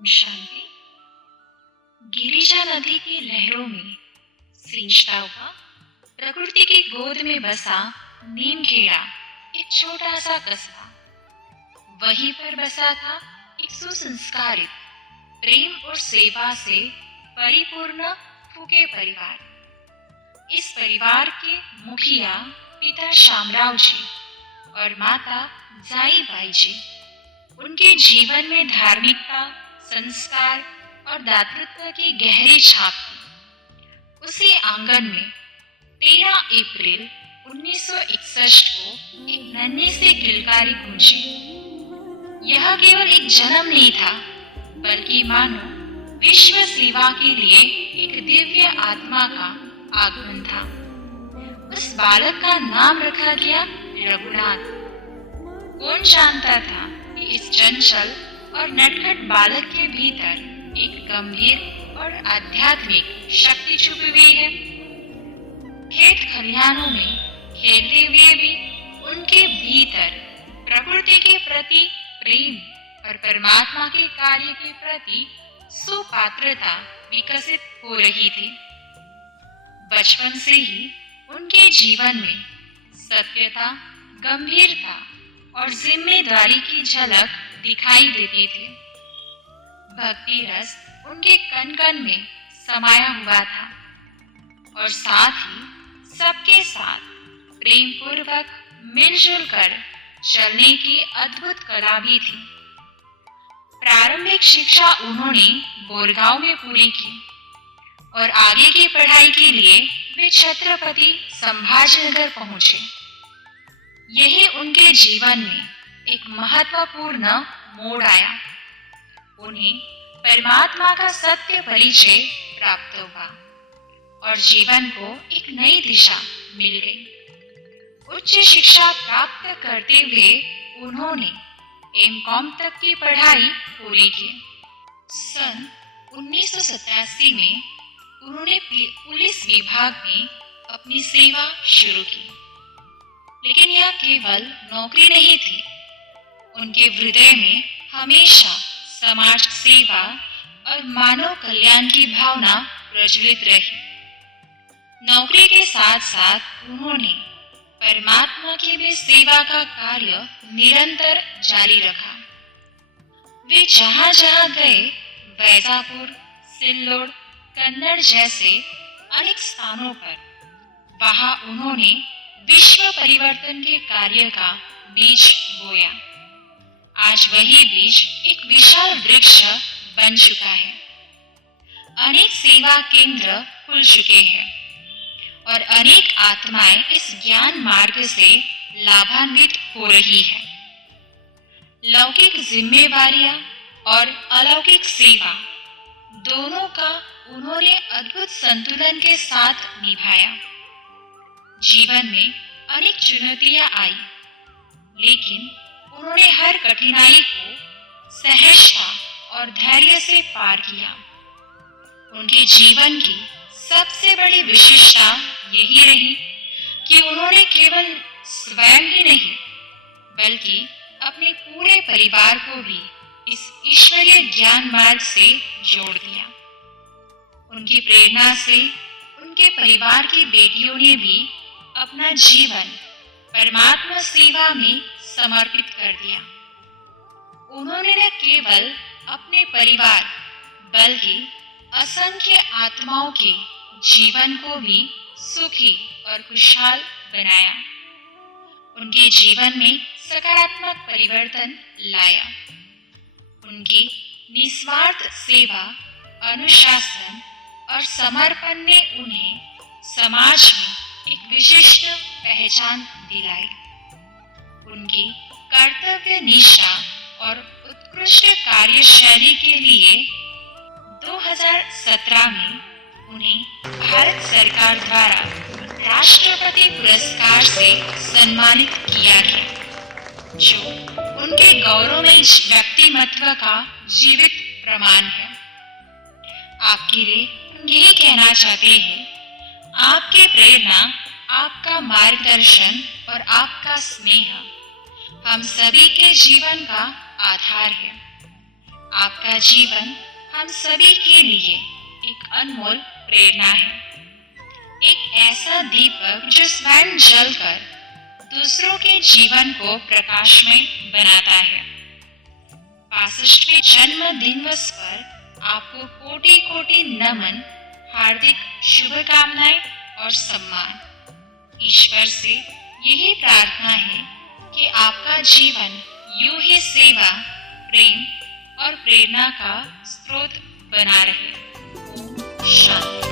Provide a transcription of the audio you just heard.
ओम शांति। गिरिजा नदी की लहरों में सींचता हुआ प्रकृति की गोद में बसा नीमखेड़ा एक छोटा सा कस्बा। वहीं पर बसा था एक सुसंस्कारित, प्रेम और सेवा से परिपूर्ण फूके परिवार। इस परिवार के मुखिया पिता शामराव जी और माता जाईबाई जी, उनके जीवन में धार्मिकता, संस्कार और दातृत्व की गहरी छाप थी। उसी आंगन में 13 अप्रैल 1961 को एक नन्ही सी किलकारी गूंजी। यह केवल एक जन्म नहीं था, बल्कि मानो विश्व सेवा के लिए एक दिव्य आत्मा का आगमन था। उस बालक का नाम रखा गया रघुनाथ। कौन जानता था कि इस चंचल और नटखट बालक के भीतर एक गंभीर और आध्यात्मिक शक्ति छुपी हुई है। खेत खलिहानों में खेलते हुए भी उनके भीतर प्रकृति के प्रति प्रेम और परमात्मा के कार्य के प्रति सुपात्रता विकसित हो रही थी। बचपन से ही उनके जीवन में सत्यता, गंभीरता और जिम्मेदारी की झलक दिखाई देती थी। भक्ति रस उनके कण कण में समाया हुआ था और साथ ही सबके साथ प्रेम पूर्वक मिलजुल कर चलने की अद्भुत कला भी थी। प्रारंभिक शिक्षा उन्होंने बोरगांव में पूरी की और आगे की पढ़ाई के लिए वे छत्रपति संभाजीनगर पहुंचे। यही उनके जीवन में एक महत्वपूर्ण मोड़ आया। उन्हें परमात्मा का सत्य परिचय प्राप्त हुआ और जीवन को एक नई दिशा मिल गई। उच्च शिक्षा प्राप्त करते हुए उन्होंने एमकॉम तक की पढ़ाई पूरी की। सन 1987 में उन्होंने पुलिस विभाग में अपनी सेवा शुरू की, लेकिन यह केवल नौकरी नहीं थी। उनके हृदय में हमेशा समाज सेवा और मानव कल्याण की भावना प्रज्वलित रही। नौकरी के साथ साथ उन्होंने परमात्मा की भी सेवा का कार्य निरंतर जारी रखा। वे जहां जहां गए, वैजापुर, सिल्लोड, कन्नड़ जैसे अनेक स्थानों पर, वहां उन्होंने विश्व परिवर्तन के कार्य का बीज बोया। आज वही बीज एक विशाल वृक्ष बन चुका है। अनेक सेवा केंद्र खुल चुके हैं और अनेक आत्माएं इस ज्ञान मार्ग से लाभान्वित हो रही है। लौकिक जिम्मेवारियां और अलौकिक सेवा दोनों का उन्होंने अद्भुत संतुलन के साथ निभाया। जीवन में अनेक चुनौतियां आई, लेकिन उन्होंने हर कठिनाई को सहजता और धैर्य से पार किया। उनके जीवन की सबसे बड़ी विशेषता यही रही कि उन्होंने केवल स्वयं ही नहीं, बल्कि अपने पूरे परिवार को भी इस ईश्वरीय ज्ञान मार्ग से जोड़ दिया। उनकी प्रेरणा से उनके परिवार की बेटियों ने भी अपना जीवन परमात्मा सेवा में समर्पित कर दिया। उन्होंने न केवल अपने परिवार, बल्कि असंख्य आत्माओं के जीवन को भी सुखी और खुशहाल बनाया। उनके जीवन में सकारात्मक परिवर्तन लाया। उनकी निस्वार्थ सेवा, अनुशासन और समर्पण ने उन्हें समाज में एक विशिष्ट पहचान दिलाई। उनकी कर्तव्य निष्ठा और उत्कृष्ट कार्यशैली के लिए 2017 में उन्हें भारत सरकार द्वारा राष्ट्रपति पुरस्कार से सम्मानित किया गया, जो उनके गौरवमयी व्यक्तिमत्व का जीवित प्रमाण है। आपके लिए हम यही कहना चाहते हैं, आपकी प्रेरणा, आपका मार्गदर्शन और आपका स्नेह हम सभी के जीवन का आधार है। आपका जीवन हम सभी के लिए एक अनमोल प्रेरणा है, एक ऐसा दीपक जो स्वयं जलकर दूसरों के जीवन को प्रकाशमय बनाता है। 65वें जन्म दिवस पर आपको कोटि कोटि नमन, हार्दिक शुभकामनाएं और सम्मान। ईश्वर से यही प्रार्थना है कि आपका जीवन यूं ही सेवा, प्रेम और प्रेरणा का स्रोत बना रहे। ओम शांति।